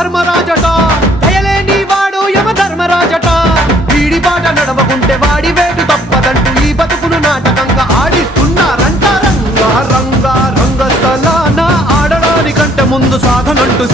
ధర్మరాజట దయలేని వాడు యమ ధర్మరాజట వీడి బాట నడవకుంటే వాడి వేటు తప్పదంటూ ఈ బతుకును నాటకంగా ఆడిస్తున్నారంట రంగా రంగా రంగస్థలాన ఆడడానికంటే ముందు సాధనంటూ